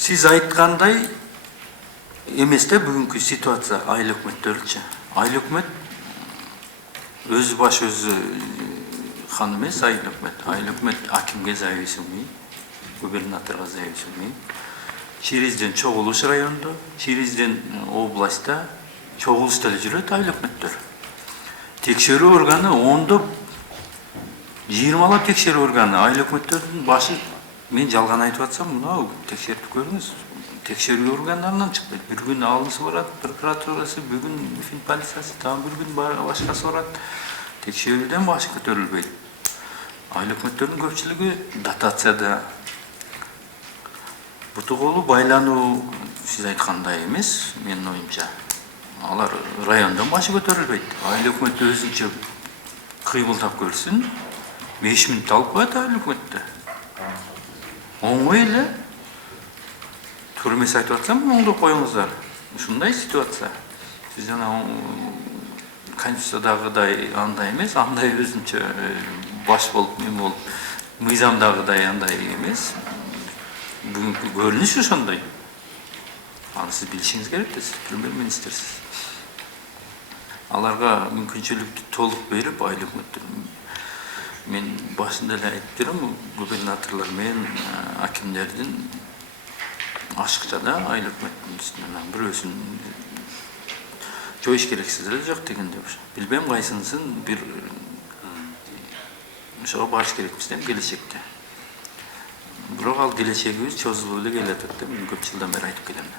Siz ayткандай эмес да бүгүнкү ситуация айыл өкмөттөрүчү. Айыл өкмөт өзү баш өзү хан эмес айыл өкмөт. Айыл өкмөт акимге зависимый, губернаторго зависимый. Чиризден чогулуш райондо, Чиризден областта чогулушта эле жүрөт айыл өкмөттөр. Текшерүү органы ондоп 20 текшерүү органы айыл өкмөттөрдүн башы. Мен жалган айтып атсам, мына текшерип көрүңүз. Текшерүү органдарынан чыкпайт. Bir gün алынысы барат, прокуратурасы, bir gün фин полициясы, там bir gün башкасы барат. Текшерүүдөн башы көтөрүлбөйт. Айыл өкмөттөрдүн көпчүлүгү дотацияда. Буту колу байлануу сиз айткандай эмес, менин оюмча. Алар райондон башы көтөрүлбөйт. Айыл өкмөт өзүнчө кыймылдап көрсүн. 5 мүнөт алып коет айыл өкмөттө. Оңой эле. Туура эмес айтып атсам, оңдоп коюңуздар. Ушундай ситуация. Сиз жана конституциядагыдай андай эмес, андай өзүнчө баш болуп, мен болуп, мыйзамдагыдай андай эмес. Бүгүнкү көрүнүш ошондой. Аны сиз билишиңиз керек да, сиз премьер-министрсиз. Аларга мүмкүнчүлүктү толук берип, айыл өкмөттөр. Мен башында эле айтып берем, губернаторлор менен акимдердин ашыкча да айыл өкмөттүн үстүнөн бирөөсүн жоюш керексиз эле жок дегенде. Билбейм кайсынысын бир ошого барыш керекпиз да келечекте. Бирок ал келечегибиз чозулуп эле келатат да, мен көп жылдан бери айтып келем.